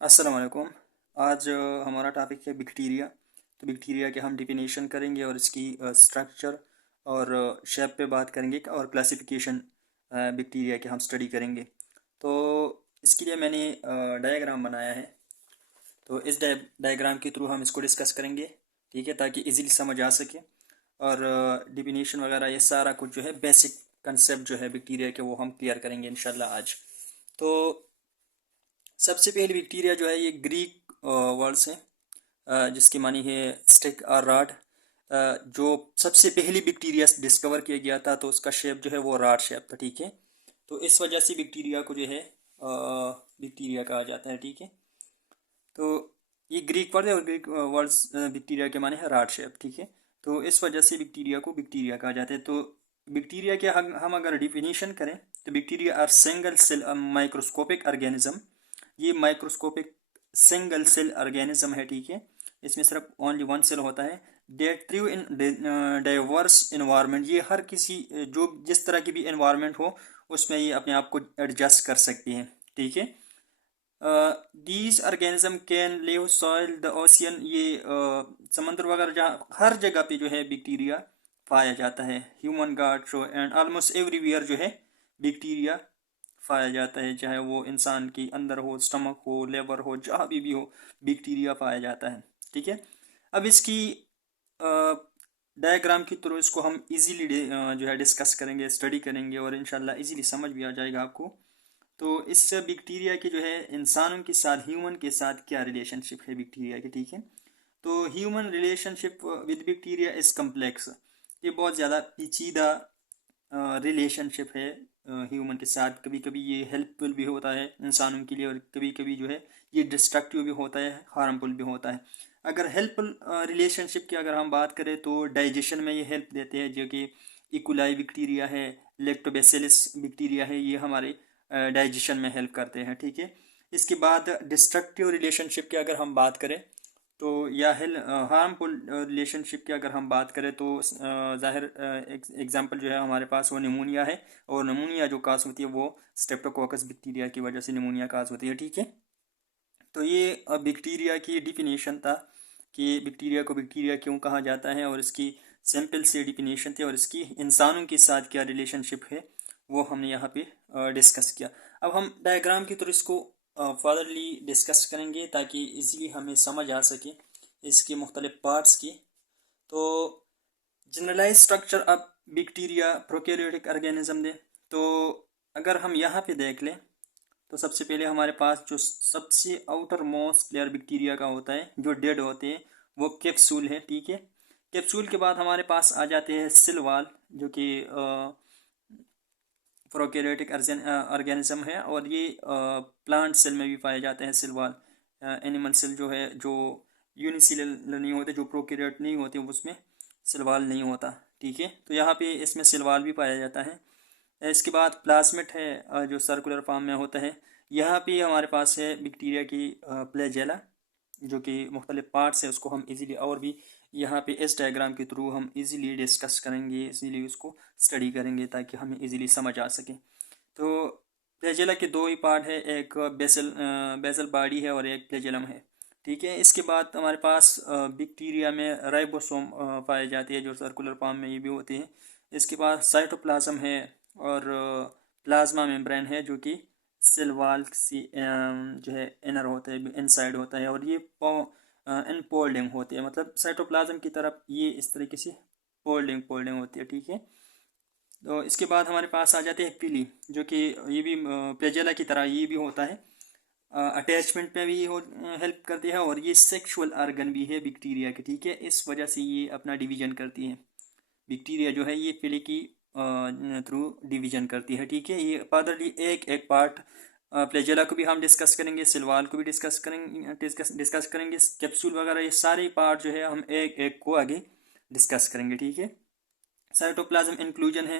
अस्सलाम वालेकुम। आज हमारा टॉपिक है बैक्टीरिया। तो बैक्टीरिया के हम डिफिनेशन करेंगे और इसकी स्ट्रक्चर और शेप पे बात करेंगे और क्लासिफिकेशन बैक्टीरिया के हम स्टडी करेंगे। तो इसके लिए मैंने डायग्राम बनाया है। तो इस डायग्राम के थ्रू हम इसको डिस्कस करेंगे, ठीक है, ताकि इजीली समझ आ सके। और डिफिनेशन वगैरह ये सारा कुछ जो है बेसिक कंसेप्ट जो है बैक्टीरिया के वो हम क्लियर करेंगे इंशाल्लाह आज। तो सबसे पहले बैक्टीरिया जो है ये ग्रीक वर्ड से जिसकी मानी है स्टिक और रॉड। जो सबसे पहली बैक्टीरिया डिस्कवर किया गया था तो उसका शेप जो है वो रॉड शेप था, ठीक है। तो इस वजह से बैक्टीरिया को जो है बैक्टीरिया कहा जाता है, ठीक है। तो ये ग्रीक वर्ड है और ग्रीक वर्ड्स बैक्टीरिया के माने है रॉड शेप, ठीक है। तो इस वजह से बैक्टीरिया को बैक्टीरिया कहा जाता है। तो बैक्टीरिया के हम अगर डिफिनीशन करें तो bacteria are single cell microscopic organism. ये माइक्रोस्कोपिक सिंगल सेल ऑर्गेनिज्म है, ठीक है। इसमें सिर्फ ओनली वन सेल होता है। That through in diverse environment, ये हर किसी जो जिस तरह की भी इन्वायरमेंट हो उसमें ये अपने आप को एडजस्ट कर सकती है, ठीक है। These organism can live soil the ocean, ये समंदर वगैरह जहाँ हर जगह पे जो है बैक्टीरिया पाया जाता है। Human guard show and almost everywhere जो है बैक्टीरिया पाया जाता है, चाहे वो इंसान के अंदर हो, स्टमक हो, लेबर हो, जहाँ भी हो बैक्टीरिया पाया जाता है, ठीक है। अब इसकी डायग्राम के थ्रू इसको हम इजीली जो है डिस्कस करेंगे, स्टडी करेंगे और इंशाल्लाह इजीली समझ भी आ जाएगा आपको। तो इस बैक्टीरिया की जो है इंसानों के साथ, ह्यूमन के साथ क्या रिलेशनशिप है बैक्टीरिया की, ठीक है। तो human relationship with bacteria is complex, ये बहुत ज़्यादा पेचीदा रिलेशनशिप है ह्यूमन के साथ। कभी कभी ये हेल्पफुल भी होता है इंसानों के लिए और कभी कभी जो है ये डिस्ट्रक्टिव भी होता है, हार्मफुल भी होता है। अगर हेल्पफुल रिलेशनशिप की अगर हम बात करें तो डाइजेशन में ये हेल्प देते हैं, जो कि इकोलाई बैक्टीरिया है, लेक्टोबैसिलस बैक्टीरिया है, ये हमारे डाइजेशन में हेल्प करते हैं, ठीक है। इसके बाद डिस्ट्रक्टिव रिलेशनशिप की अगर हम बात करें तो या हार्मफुल रिलेशनशिप की अगर हम बात करें तो ज़ाहिर एग्जांपल जो है हमारे पास वो निमोनिया है। और निमोनिया जो काज होती है वो स्ट्रेप्टोकोकस बैक्टीरिया की वजह से निमोनिया काज होती है, ठीक है। तो ये बैक्टीरिया की डिफिनेशन था कि बैक्टीरिया को बैक्टीरिया क्यों कहा जाता है और इसकी सिंपल से डिफिनेशन थी और इसकी इंसानों के साथ क्या रिलेशनशिप है वो हमने यहाँ पे डिस्कस किया। अब हम डायग्राम की तरह इसको फर्दरली डिस्कस करेंगे ताकि इजीली हमें समझ आ सके इसके मुख्तलिफ पार्ट्स की। तो generalize structure of bacteria prokaryotic organism दे। तो अगर हम यहाँ पे देख लें तो सबसे पहले हमारे पास जो सबसे आउटर मोस्ट लेयर बैक्टीरिया का होता है जो डेड होते हैं वो कैप्सूल है, ठीक है। कैप्सूल के बाद हमारे पास आ जाते हैं सेल वॉल, जो कि प्रोकैरियोटिक ऑर्गेनिज्म है और ये प्लांट सेल में भी पाए जाते हैं सेल वॉल। एनिमल सेल जो है जो यूनिसेलुलर नहीं होते, जो प्रोकैरियोट नहीं होते, उसमें सेल वॉल नहीं होता, ठीक है। तो यहाँ पे इसमें सेल वॉल भी पाया जाता है। इसके बाद प्लाज्मिड है जो सर्कुलर फॉर्म में होता है। यहाँ पे हमारे पास है बैक्टीरिया की फ्लैजेला, जो कि मुख्तलिफ पार्ट्स है, उसको हम इजीली और भी यहाँ पे इस डायग्राम के थ्रू हम इजीली डिस्कस करेंगे, इजीली उसको स्टडी करेंगे ताकि हमें इजीली समझ आ सके। तो फ्लैजेला के दो ही पार्ट है, एक बेसल बॉडी है और एक फ्लैजेलम है, ठीक है। इसके बाद हमारे पास बैक्टीरिया में राइबोसोम पाए जाती है जो सर्कुलर फॉर्म में ये भी होती है। इसके बाद साइटोप्लाज्म है और प्लाज्मा मेम्ब्रेन है जो कि सेल वॉल सी जो है इनर होता है, इनसाइड होता है और ये इनफोल्डिंग होती है, मतलब साइटोप्लाज्म की तरफ ये इस तरीके से फोल्डिंग फोल्डिंग होती है, ठीक है। तो इसके बाद हमारे पास आ जाते हैं पीली, जो कि ये भी फ्लैजेला की तरह ये भी होता है, अटैचमेंट में भी हेल्प करती है और ये सेक्सुअल ऑर्गन भी है बैक्टीरिया के, ठीक है। इस वजह से ये अपना डिवीजन करती है, बैक्टीरिया जो है ये पीली की थ्रू डिवीजन करती है, ठीक है। ये फर्दरली एक एक पार्ट फ्लैजेला को भी हम डिस्कस करेंगे, सिलवाल को भी डिस्कस करेंगे, कैप्सूल वगैरह ये सारे पार्ट जो है हम एक एक को आगे डिस्कस करेंगे, ठीक है। साइटोप्लाज्म इंक्लूजन है,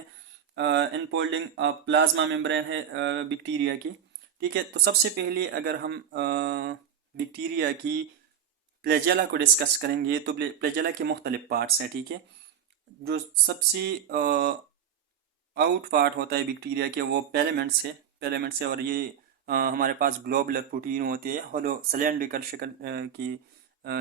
इनफोल्डिंग प्लाज्मा मेम्ब्रेन है बैक्टीरिया की, ठीक है। तो सबसे पहले अगर हम बैक्टीरिया की फ्लैजेला को डिस्कस करेंगे तो फ्लैजेला के मुख्तलिफ पार्ट्स हैं, ठीक है। जो सबसे आउट पार्ट होता है बैक्टीरिया के वो पेलेमेंट्स है और ये हमारे पास ग्लोबुलर प्रोटीन होती है, होलो सिलेंड्रिकल शक्ल की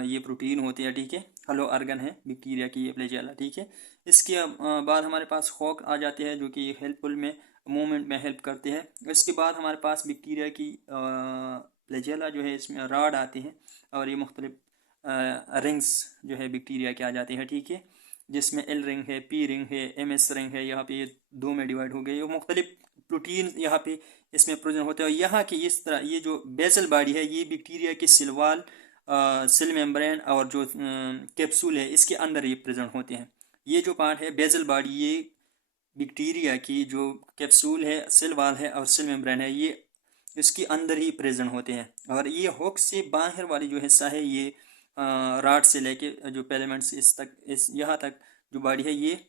ये प्रोटीन होती है, ठीक है। हेलो ऑर्गन है बैक्टीरिया की ये फ्लैजेला, ठीक है। इसके बाद हमारे पास हॉक आ जाते हैं जो कि हेल्पफुल में मूवमेंट में हेल्प करते हैं। इसके बाद हमारे पास बैक्टीरिया की फ्लैजेला जो है इसमें रॉड आती हैं और ये मुख्तलिफ रिंग्स जो है बैक्टीरिया के आ जाती हैं, ठीक है, जिसमें एल रिंग है, पी रिंग है, एम एस रिंग है। यहाँ पे ये दो में डिवाइड हो गए। ये मुख्तलिफ प्रोटीन यहाँ पे इसमें प्रेजेंट होते हैं। और यहाँ की इस तरह ये जो बेसल बॉडी है ये बैक्टीरिया की सिलवाल सेल मेम्ब्रेन और जो कैप्सूल है इसके अंदर ये प्रेजेंट होते हैं। ये जो पार्ट है बेसल बॉडी, ये बैक्टीरिया की जो कैप्सूल है, सेल वाल है और सेल मेम्ब्रेन है, ये इसके अंदर ही प्रेजेंट होते हैं। और ये हुक से बाहर वाली जो हिस्सा है ये राड से लेके जो पेलेमेंट्स इस तक, इस यहाँ तक जो बॉडी है ये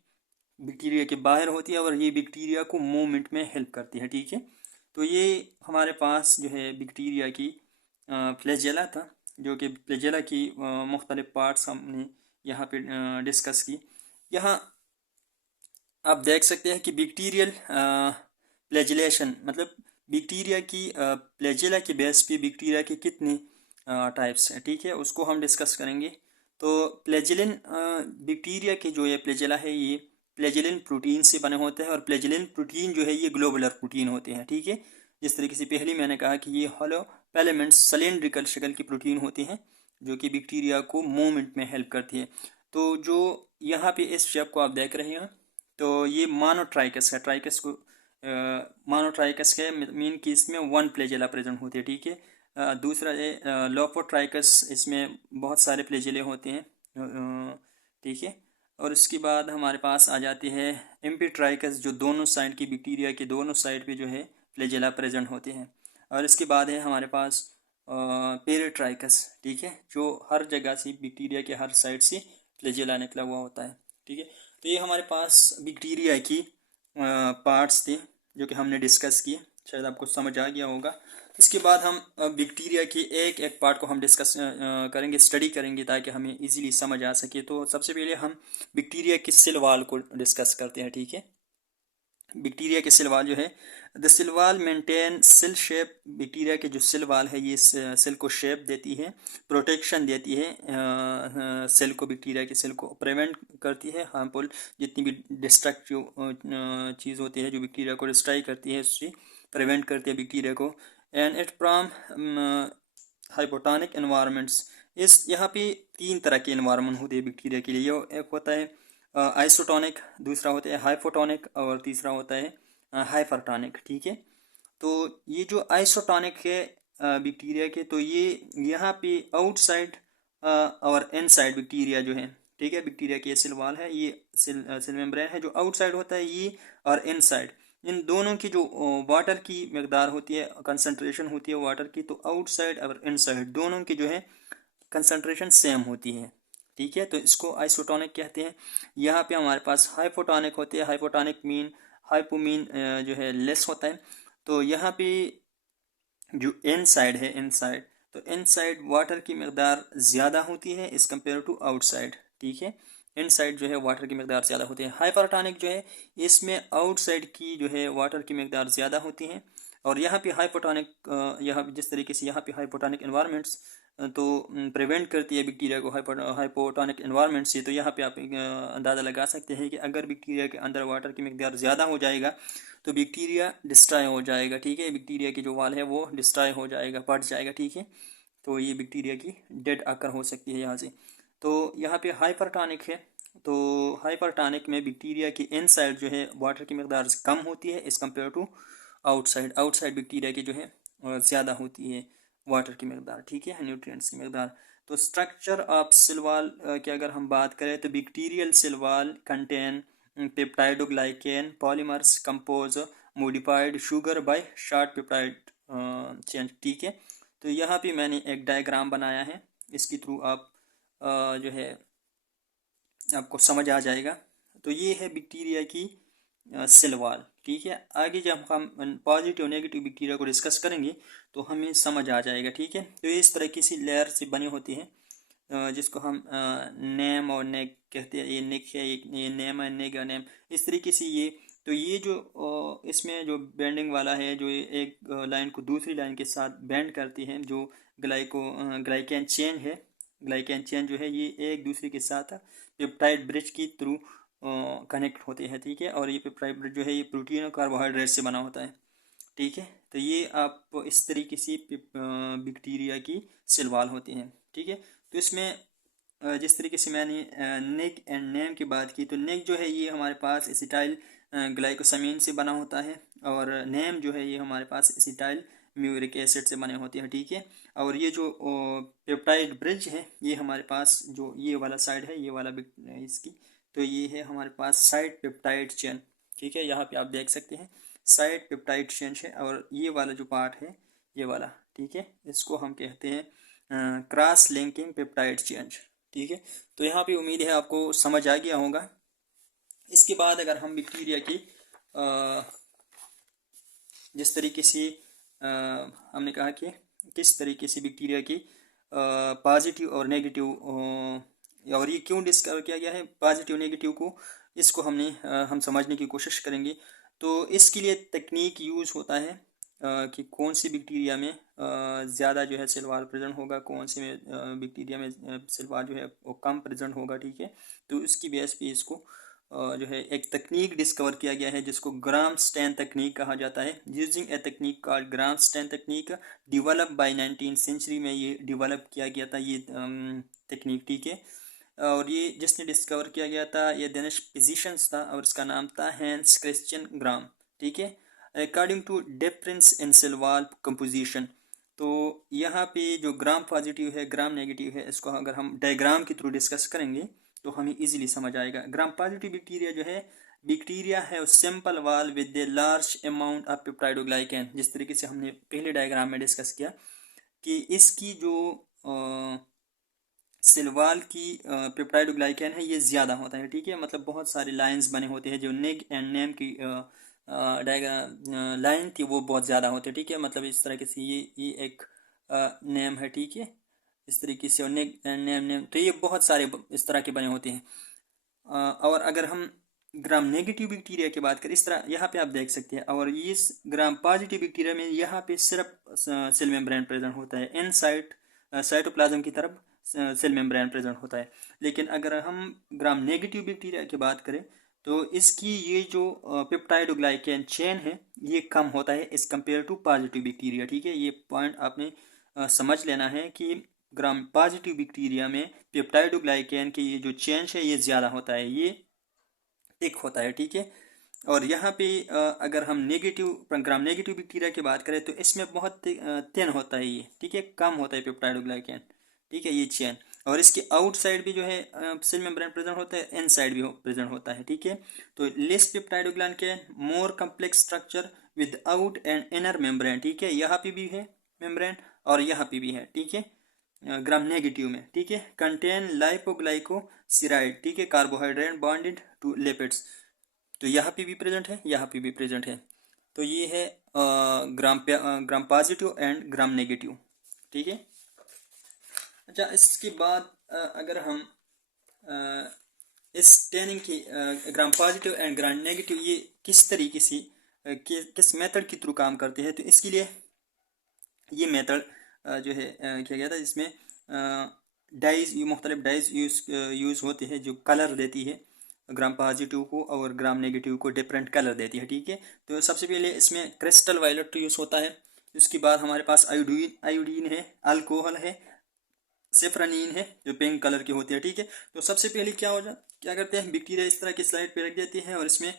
बैक्टीरिया के बाहर होती है और ये बैक्टीरिया को मूवमेंट में हेल्प करती है, ठीक है। तो ये हमारे पास जो है बैक्टीरिया की फ्लैजेला था, जो कि फ्लैजेला की मुख्तलिफ पार्ट्स हमने यहाँ पे डिस्कस की। यहाँ आप देख सकते हैं कि बैक्टीरियल फ्लैजिलेशन मतलब बैक्टीरिया की फ्लैजेला की बेस पे बैक्टीरिया के कितने टाइप्स हैं, ठीक है, उसको हम डिस्कस करेंगे। तो फ्लैजिलिन बैक्टीरिया के जो ये फ्लैजेला है ये फ्लैजिलिन प्रोटीन से बने होते हैं और फ्लैजिलिन प्रोटीन जो है ये ग्लोबुलर प्रोटीन होते हैं, ठीक है। जिस तरीके से पहले मैंने कहा कि ये होलो पेलेमेंट्स सिलेंड्रिकल शक्ल की प्रोटीन होती हैं जो कि बैक्टीरिया को मूवमेंट में हेल्प करती है। तो जो यहाँ पे इस शेप को आप देख रहे हैं तो ये मोनोट्राइकस है। ट्राइकस को मोनोट्राइकस के मीन कि इसमें वन फ्लैजेला प्रेजेंट होती है, ठीक है। दूसरा है लोफोट्राइकस, इसमें बहुत सारे फ्लैजेले होते हैं, ठीक है। और इसके बाद हमारे पास आ जाती है एम्फीट्राइकस, जो दोनों साइड की बैक्टीरिया के दोनों साइड पे जो है फ्लैजेला प्रेजेंट होते हैं। और इसके बाद है हमारे पास पेरिट्राइकस, ठीक है, जो हर जगह से बैक्टीरिया के हर साइड से फ्लैजेला निकला हुआ होता है, ठीक है। तो ये हमारे पास बैक्टीरिया की पार्ट्स थे जो कि हमने डिस्कस किए, शायद आपको समझ आ गया होगा। इसके बाद हम बैक्टीरिया की एक एक पार्ट को हम डिस्कस करेंगे, स्टडी करेंगे ताकि हमें इजीली समझ आ सके। तो सबसे पहले हम बैक्टीरिया की सेल वॉल को डिस्कस करते हैं, ठीक है। बैक्टीरिया के सेल वॉल जो है, the cell wall maintain cell shape. Bacteria के जो सेल वॉल है ये सेल को शेप देती है, प्रोटेक्शन देती है सेल को, बैक्टीरिया के सेल को प्रिवेंट करती है हार्मफुल जितनी भी डिस्ट्रक्टिव चीज़ होती है जो बैक्टीरिया को डिस्ट्रॉय करती है उससे प्रिवेंट करती है बैक्टीरिया को। And it from hypotonic environments. इस यहाँ पे तीन तरह के एनवायरनमेंट होते हैं बैक्टीरिया के लिए। एक होता है आइसोटोनिक, दूसरा होता है हाइपोटोनिक और तीसरा होता है हाइपरटोनिक, ठीक है। तो ये जो आइसोटोनिक है बैक्टीरिया के, तो ये यहाँ पे आउटसाइड और इनसाइड बैक्टीरिया जो है, ठीक है, बैक्टीरिया की सेल वॉल है, ये सेल मेम्ब्रेन है जो आउटसाइड होता है ये, और इनसाइड, इन दोनों की जो वाटर की मकदार होती है, कंसंट्रेशन होती है वाटर की, तो आउटसाइड और इनसाइड दोनों की जो है कंसंट्रेशन सेम होती है, ठीक है। तो इसको आइसोटोनिक कहते हैं। यहाँ पे हमारे पास हाइपोटोनिक होते हैं। हाइपोटोनिक मीन हाइपोमीन जो है लेस होता है। तो यहाँ पे जो इनसाइड है, इनसाइड, तो इनसाइड वाटर की मकदार ज़्यादा होती है इस कंपेयर टू आउटसाइड, ठीक है। इनसाइड जो है वाटर की मकदार ज़्यादा होती है। हाइपरटोनिक जो है इसमें आउटसाइड की जो है वाटर की मकदार ज़्यादा होती है। और यहाँ पे हाइपोटोनिक, यहाँ जिस तरीके से यहाँ पे हाइपोटोनिक एनवायरनमेंट्स तो प्रिवेंट करती है बैक्टीरिया को हाइपोटोनिक एनवायरनमेंट से। तो यहाँ पे आप अंदाज़ा लगा सकते हैं कि अगर बैक्टीरिया के अंदर वाटर की मकदार ज़्यादा हो जाएगा तो बैक्टीरिया डिस्ट्रॉय हो जाएगा, ठीक है। बैक्टीरिया की जो वाल है वो डिस्ट्रॉय हो जाएगा, बढ़ जाएगा, ठीक है। तो ये बैक्टीरिया की डेड आकर हो सकती है यहाँ से। तो यहाँ पे हाइपरटोनिक है। तो हाइपरटोनिक में बैक्टीरिया की इनसाइड जो है वाटर की मकदार कम होती है as compare to outside. Outside bacteria की जो है ज़्यादा होती है वाटर की मकदार, ठीक है, न्यूट्रिएंट्स की मकदार। तो स्ट्रक्चर ऑफ सेल वॉल की अगर हम बात करें तो bacterial cell wall contain peptidoglycan polymers compose modified sugar by short peptide change, ठीक है। तो यहाँ पे मैंने एक डायग्राम बनाया है, इसके थ्रू आप जो है आपको समझ आ जाएगा। तो ये है बैक्टीरिया की सेल वॉल, ठीक है। आगे जब हम पॉजिटिव नेगेटिव बैक्टीरिया को डिस्कस करेंगे तो हमें समझ आ जाएगा, ठीक है। तो इस तरह की सी लेयर से बनी होती है जिसको हम नेम और नेक कहते हैं। ये नेक है, ये नेम है, नेग और नेम, इस तरीके से ये। तो ये जो इसमें जो बेंडिंग वाला है, जो एक लाइन को दूसरी लाइन के साथ बेंड करती है, जो ग्लाइकेन चेन है, ग्लाइकेन चेन जो है ये एक दूसरे के साथ पेप्टाइड ब्रिज की थ्रू कनेक्ट होते हैं, ठीक है। और ये पेप्टाइड ब्रिज जो है ये प्रोटीन और कार्बोहाइड्रेट से बना होता है, ठीक है। तो ये आप इस तरीके से बैक्टीरिया की सेल वॉल होती हैं, ठीक है। तो इसमें जिस तरीके से मैंने नेक एंड नेम की बात की, तो नेक जो है ये हमारे पास एसिटाइल ग्लाइकोसामीन से बना होता है, और नेम जो है ये हमारे पास एसिटाइल म्यूरिक एसिड से बने होते हैं, ठीक है। और ये जो पेप्टाइड ब्रिज है ये हमारे पास जो ये वाला साइड है, ये वाला इसकी, तो ये है हमारे पास साइड पेप्टाइड चेन, ठीक है। यहाँ पे आप देख सकते हैं साइड पेप्टाइड चेन है, और ये वाला जो पार्ट है ये वाला, ठीक है, इसको हम कहते हैं क्रॉस लिंकिंग पेप्टाइड चेन, ठीक है। तो यहाँ पे उम्मीद है आपको समझ आ गया होगा। इसके बाद अगर हम बैक्टीरिया की जिस तरीके से हमने कहा कि किस तरीके से बैक्टीरिया की पॉजिटिव और नेगेटिव, और ये क्यों डिस्कवर किया गया है पॉजिटिव नेगेटिव को, इसको हम समझने की कोशिश करेंगे। तो इसके लिए तकनीक यूज़ होता है कि कौन सी बैक्टीरिया में ज़्यादा जो है सेल वॉल प्रेजेंट होगा, कौन सी में बैक्टीरिया में सेल वॉल जो है वो कम प्रेजेंट होगा, ठीक है। तो इसकी बेस पे इसको जो है एक तकनीक डिस्कवर किया गया है जिसको ग्राम स्टैन तकनीक कहा जाता है। यूजिंग ए तकनीक कॉल्ड ग्राम स्टैन तकनीक, डिवेलप बाय 19th सेंचुरी में ये डिवेलप किया गया था ये तकनीक, ठीक है। और ये जिसने डिस्कवर किया गया था ये डेनिश फिजिशियंस था, और इसका नाम था हैंस क्रिश्चियन ग्राम, ठीक है। According to difference in cell wall composition, तो यहाँ पे जो ग्राम पॉजिटिव है ग्राम नेगेटिव है, इसको अगर हम डायग्राम के थ्रू डिस्कस करेंगे तो हमें इजीली समझ आएगा। ग्राम पॉजिटिव बैक्टीरिया जो है बैक्टीरिया है simple wall with a large amount of peptidoglycan, जिस तरीके से हमने पहले डायग्राम में डिस्कस किया कि इसकी जो सेल वॉल की पेप्टाइडोग्लाइकेन है ये ज़्यादा होता है, ठीक है। मतलब बहुत सारे लाइंस बने होते हैं, जो नेक एंड नेम की डायग्राम लाइन थी वो बहुत ज़्यादा होते हैं, ठीक है। मतलब इस तरह से ये एक नेम है, ठीक है, इस तरीके से, और नेक एंड नेम, तो ये बहुत सारे इस तरह के बने होते हैं। और अगर हम ग्राम नेगेटिव बैक्टीरिया की बात करें, इस तरह यहाँ पे आप देख सकते हैं, और इस ग्राम पॉजिटिव बैक्टीरिया में यहाँ पे सिर्फ सेल मेम्ब्रेन प्रेजेंट होता है, इनसाइड साइटोप्लाज्म की तरफ सेल मेम्ब्रेन प्रेजेंट होता है। लेकिन अगर हम ग्राम नेगेटिव बैक्टीरिया की बात करें तो इसकी ये जो पेप्टाइडोग्लाइकेन चेन है ये कम होता है इस कंपेयर टू पॉजिटिव बैक्टीरिया, ठीक है। ये पॉइंट आपने समझ लेना है कि ग्राम पॉजिटिव बैक्टीरिया में पेप्टाइडोग्लाइकेन की ये जो चेन है ये ज़्यादा होता है, ये थिक होता है, ठीक है। और यहाँ पे अगर हम ग्राम नेगेटिव बैक्टीरिया की बात करें तो इसमें बहुत थिन होता है ये, ठीक है, कम होता है पेप्टाइडोग्लाइकेन, ठीक है, ये चेन। और इसके आउटसाइड भी जो है सेल मेम्ब्रेन प्रेजेंट होता है, इनसाइड भी प्रेजेंट होता है, ठीक है। तो less peptidoglycan more complex structure with out and inner membrane, ठीक है, यहाँ पे भी है मेम्ब्रेन और यहाँ पे भी है, ठीक है, ग्राम नेगेटिव में, ठीक है। कंटेन लाइपोग्लाइकोसिराइड, ठीक है, कार्बोहाइड्रेट बॉन्डेड टू लिपिड्स, तो यहाँ पे भी प्रेजेंट है, यहाँ पे भी प्रेजेंट है। तो ये है gram positive and gram negative, ठीक है। अच्छा, इसके बाद अगर हम इस ट्रेनिंग की gram positive and gram negative ये किस तरीके से किस मेथड के थ्रू काम करते हैं, तो इसके लिए ये मेथड जो है किया गया था, जिसमें डाइज मुख्तलिफ डाइज यूज़ होते हैं जो कलर देती है ग्राम पॉजिटिव को और ग्राम नेगेटिव को डिफरेंट कलर देती है, ठीक है। तो सबसे पहले इसमें क्रिस्टल वायलेट यूज़ होता है, उसके बाद हमारे पास आयोडीन है, अल्कोहल है, सेफ्रानीन है जो पिंक कलर की होती है, ठीक है। तो सबसे पहले क्या करते हैं, बैक्टीरिया इस तरह की स्लाइड पे रख देती है और इसमें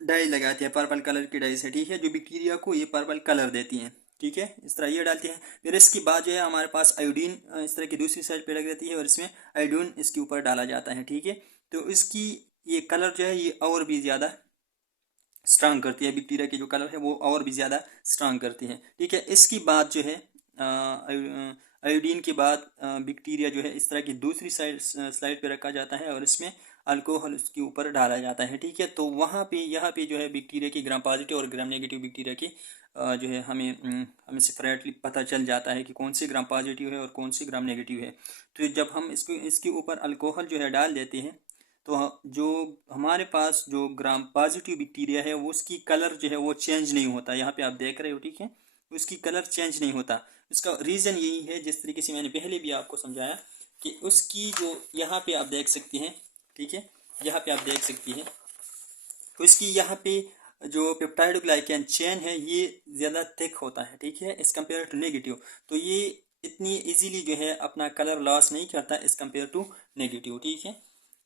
डाई लगाते हैं, पर्पल कलर की डाई है, ठीक है, जो बैक्टीरिया को ये पर्पल कलर देती हैं, ठीक है, इस तरह ये डालती हैं। फिर इसके बाद जो है हमारे पास आयोडीन इस तरह की दूसरी साइड पे लग रहती है और इसमें आयोडीन इसके ऊपर डाला जाता है, ठीक है। तो इसकी ये कलर जो है ये और भी ज़्यादा स्ट्रांग करती है, बैक्टीरिया की जो कलर है वो और भी ज़्यादा स्ट्रांग करती है, ठीक है। इसकी बाद जो है आयोडीन के बाद बैक्टीरिया जो है इस तरह की दूसरी स्लाइड पे रखा जाता है और इसमें अल्कोहल उसके ऊपर डाला जाता है, ठीक है। तो वहाँ पे यहाँ पे जो है बैक्टीरिया की ग्राम पॉजिटिव और ग्राम नेगेटिव बैक्टीरिया की जो है हमें सेपरेटली पता चल जाता है कि कौन सी ग्राम पॉजिटिव है और कौन सी ग्राम नेगेटिव है। तो जब हम इसके ऊपर अल्कोहल जो है डाल देते हैं तो जो हमारे पास जो ग्राम पॉजिटिव बैक्टीरिया है वो उसकी कलर जो है वो चेंज नहीं होता, यहाँ पे आप देख रहे हो, ठीक है, उसकी कलर चेंज नहीं होता। इसका रीज़न यही है, जिस तरीके से मैंने पहले भी आपको समझाया, कि उसकी जो यहाँ पे आप देख सकती हैं, ठीक है, यहाँ पे आप देख सकती हैं, तो इसकी यहाँ पे जो पेप्टाइडोग्लाइकन चेन है ये ज़्यादा थिक होता है, ठीक है, एज कम्पेयर टू नेगेटिव। तो ये इतनी इजीली जो है अपना कलर लॉस नहीं करता एज कम्पेयर टू नेगेटिव, ठीक है,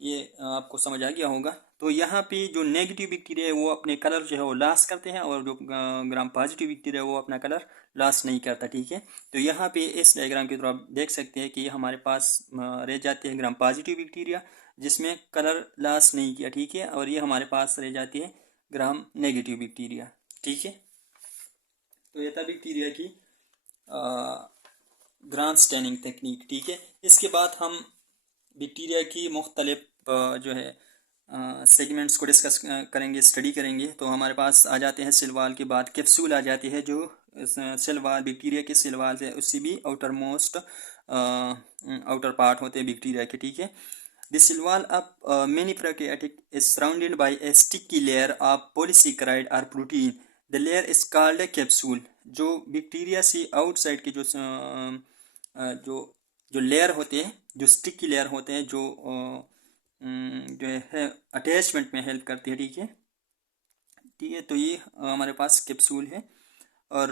ये आपको समझ आ गया होगा। तो यहाँ पे जो नेगेटिव बैक्टीरिया है वो अपने कलर जो है वो लॉस करते हैं, और जो ग्राम पॉजिटिव बैक्टीरिया है वो अपना कलर लॉस नहीं करता, ठीक है। तो यहाँ पे इस डायग्राम के थ्रू आप देख सकते हैं कि हमारे पास रह जाते हैं ग्राम पॉजिटिव बैक्टीरिया जिसमें कलर लॉस नहीं किया, ठीक है, और ये हमारे पास रह जाती है ग्राम नेगेटिव बैक्टीरिया, ठीक है। तो ये था बैक्टीरिया की ग्राम स्टैनिंग टेक्निक, ठीक है। इसके बाद हम बैक्टीरिया की मुख्तलिफ जो है सेगमेंट्स को डिस्कस करेंगे, स्टडी करेंगे। तो हमारे पास आ जाते हैं सेल वॉल के बाद कैप्सूल आ जाती है, जो सेल वॉल बैक्टीरिया के सेल वॉल है उससे भी आउटर मोस्ट आउटर पार्ट होते हैं बैक्टीरिया के, ठीक है। The cell wall of many prokaryotic is surrounded by a sticky layer of polysaccharide or protein. The layer is called a capsule. जो बैक्टीरिया से आउटसाइड के जो जो लेयर होते हैं, जो स्टिकी लेयर होते हैं, जो है अटैचमेंट में हेल्प करती है, ठीक है, ठीक है। तो ये हमारे पास कैप्सूल है, और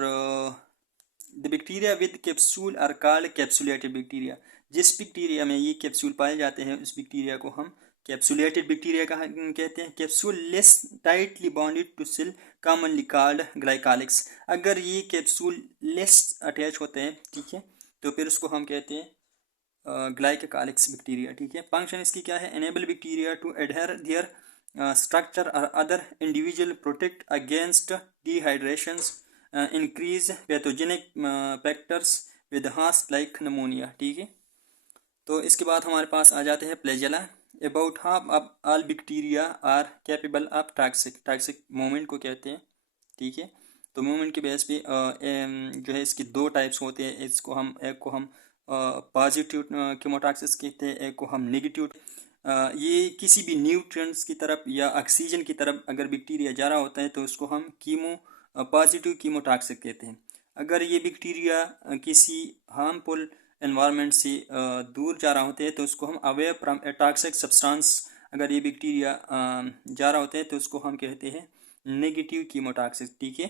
the bacteria with capsule are called capsulated bacteria. जिस बैक्टीरिया में ये कैप्सूल पाए जाते हैं उस बैक्टीरिया को हम कैप्सुलेटेड बैक्टीरिया कहते हैं। Capsule less tightly bonded to cell commonly called glycocalyx. अगर ये कैप्सूल लेस अटैच होते हैं, ठीक है, तो फिर उसको हम कहते हैं ग्लाइकोलिक्स बैक्टीरिया, ठीक है। फंक्शन इसकी क्या है? Enable bacteria to adhere their structure और other individual, protect against dehydrations, increase pathogenic factors with host like pneumonia, ठीक है। तो इसके बाद हमारे पास आ जाते हैं flagella. About half of all bacteria are capable of toxic movement को कहते हैं, ठीक है। तो मूवमेंट के बेस पे जो है इसकी दो टाइप्स होते हैं, एक को हम पॉजिटिव कीमोटॉक्सिस कहते हैं, एक को हम नेगेटिव। ये किसी भी न्यूट्रिएंट्स की तरफ या ऑक्सीजन की तरफ अगर बैक्टीरिया जा रहा होता है तो उसको हम पॉजिटिव कीमोटॉक्सिक कहते हैं। अगर ये बैक्टीरिया किसी हार्मफुल एनवायरनमेंट से दूर जा रहा होते हैं तो उसको हम away from a toxic substance, अगर ये बैक्टीरिया जा रहा होता है तो उसको हम कहते हैं नेगेटिव कीमोटॉक्सिक, ठीक है।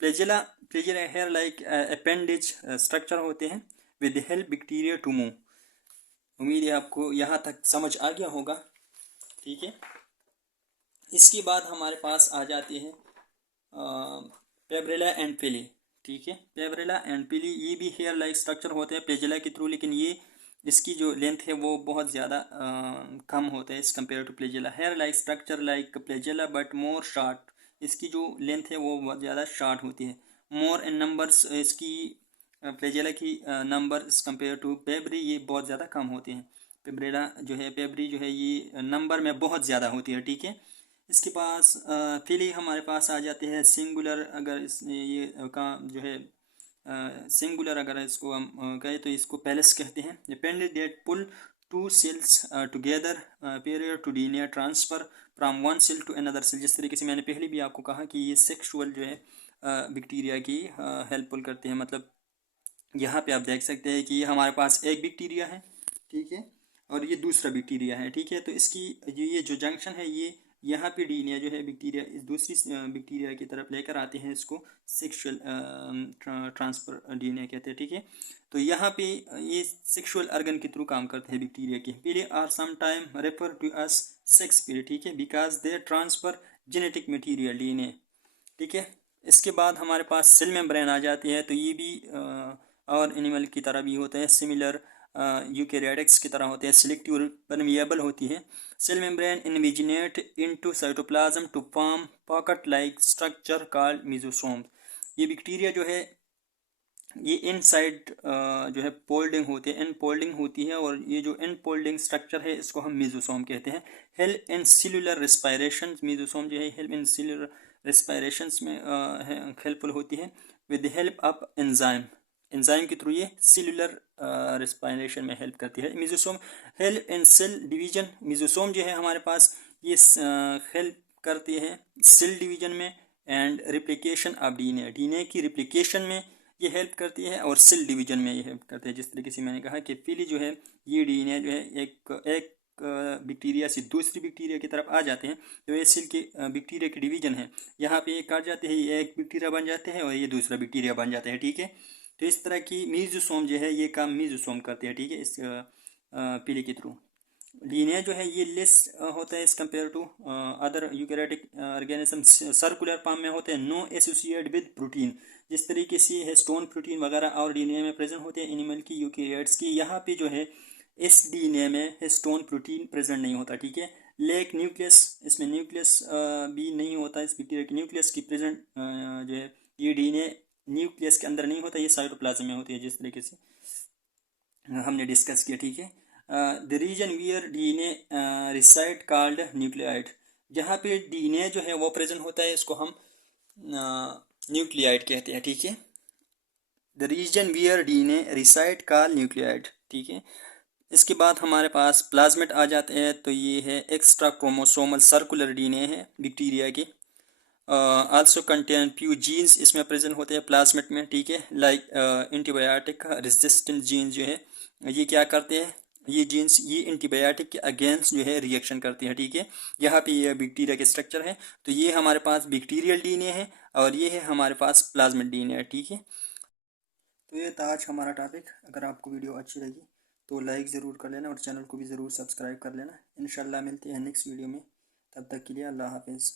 Flagella hair like appendage structure होते हैं with help bacteria to move. उम्मीद है आपको यहाँ तक समझ आ गया होगा, ठीक है। इसके बाद हमारे पास आ जाते हैं पेब्रेला एंड पिली, ठीक है। पेब्रेला एंड पिली ये भी हेयर लाइक स्ट्रक्चर होते हैं फ्लैजेला के थ्रू, लेकिन ये इसकी जो लेंथ है वो बहुत ज़्यादा कम होता है as compare to flagella. Hair like structure like flagella but more short, इसकी जो लेंथ है वो बहुत ज़्यादा शॉर्ट होती है। मोर इन नंबर्स इसकी फ्लैजेला की नंबर एज कम्पेयर टू पेब्री ये बहुत ज़्यादा कम होते हैं। पेब्री जो है ये नंबर में बहुत ज़्यादा होती है, ठीक है। इसके पास फिली हमारे पास आ जाते हैं सिंगुलर। अगर ये का जो है सिंगुलर अगर इसको हम कहें तो इसको पैलेस कहते हैं। Dependent that pull two cells together period to DNA transfer from one cell to another cell. जिस तरीके से मैंने पहले भी आपको कहा कि ये सेक्सुअल जो है बैक्टीरिया की हेल्पफुल करते हैं। मतलब यहाँ पे आप देख सकते हैं कि ये हमारे पास एक बैक्टीरिया है, ठीक है, और ये दूसरा बैक्टीरिया है, ठीक है। तो इसकी ये जो जंक्शन है ये यहाँ पे डीएनए जो है बैक्टीरिया इस दूसरी बैक्टीरिया की तरफ लेकर आते हैं, इसको सेक्सुअल ट्रांसफर डीएनए कहते हैं, ठीक है। तो यहाँ पे ये सेक्सुअल ऑर्गन के थ्रू काम करते हैं बैक्टीरिया के। Pili are some time refer to as sex pili, ठीक है, because they transfer genetic material DNA, ठीक है। इसके बाद हमारे पास सेल मेम्ब्रेन आ जाती है। तो ये भी और एनिमल की तरह भी होते हैं, सिमिलर यूकैरियोटिक्स की तरह होते हैं, सिलेक्टिव परमिएबल होती है। Cell membrane invaginate into cytoplasm to form pocket like structure called mesosome. ये बैक्टीरिया जो है ये इनसाइड जो है फोल्डिंग होती है, इन फोल्डिंग होती है, और ये जो इन फोल्डिंग स्ट्रक्चर है इसको हम मेसोसोम कहते हैं। Help in cellular respiration, mesosome जो है हेल्प इन सेलुलर रेस्पिरेशंस में हेल्पफुल होती है with help of enzyme, enzyme के थ्रू ये सेलुलर रेस्पिरेशन में हेल्प करती है। Mesosome help in cell division, mesosome जो है हमारे पास ये हेल्प करती है सेल डिवीजन में and replication of DNA, DNA की रिप्लिकेशन में ये हेल्प करती है और सेल डिवीजन में ये हेल्प करती है। जिस तरीके से मैंने कहा कि पीली जो है ये डीएनए जो है एक बैक्टीरिया से दूसरी बैक्टीरिया की तरफ आ जाते हैं, तो ये सेल के बैक्टीरिया की डिवीजन है, यहाँ पे ये काट जाते हैं, ये एक बैक्टीरिया बन जाते हैं और ये दूसरा बैक्टीरिया बन जाते हैं, ठीक है। तो इस तरह की मेसोसोम जो है ये काम मेसोसोम करते हैं, ठीक है, इस पीली के थ्रू। डीएनए जो है ये लेस होता है as compare to other eukaryotic organism, circular form में होते हैं, नो एसोसिएट विद प्रोटीन। जिस तरीके से है स्टोन प्रोटीन वगैरह और डीएनए में प्रेजेंट होते हैं एनिमल की यूकैरियोट्स की, यहाँ पे जो है इस डीएनए में हिस्टोन प्रोटीन प्रेजेंट नहीं होता, ठीक है। लेक न्यूक्लियस, इसमें न्यूक्लियस भी नहीं होता, इस बैक्टीरिया की न्यूक्लियस की प्रेजेंट जो है ये डीएनए न्यूक्लियस के अंदर नहीं होता, ये साइटोप्लाज्म में होती है, जिस तरीके से हमने डिस्कस किया, ठीक है। The region where DNA reside called nucleoid, जहाँ पे डीएनए जो है वो प्रेजेंट होता है इसको हम न्यूक्लियाइड कहते हैं, ठीक है। The region where DNA reside called nucleoid, ठीक है। इसके बाद हमारे पास प्लाज्मेट आ जाते हैं, तो ये है एक्स्ट्रा क्रोमोसोमल सर्कुलर डीएनए है बैक्टीरिया की। आल्सो कंटेन फ्यू जीन्स इसमें प्रेजेंट होते हैं प्लाज्मेट में, ठीक है, लाइक एंटीबायोटिक रेजिस्टेंट जीन जो है ये क्या करते हैं, ये जीन्स ये एंटीबायोटिक के अगेंस्ट जो है रिएक्शन करती है, ठीक है। यहाँ पे ये बैक्टीरिया के स्ट्रक्चर है, तो ये हमारे पास बैक्टीरियल डीएनए है और ये है हमारे पास प्लाज्मेट डीएनए है, ठीक है। तो ये था आज हमारा टॉपिक। अगर आपको वीडियो अच्छी लगी तो लाइक ज़रूर कर लेना और चैनल को भी ज़रूर सब्सक्राइब कर लेना। इंशाल्लाह मिलते हैं नेक्स्ट वीडियो में, तब तक के लिए अल्लाह हाफिज़।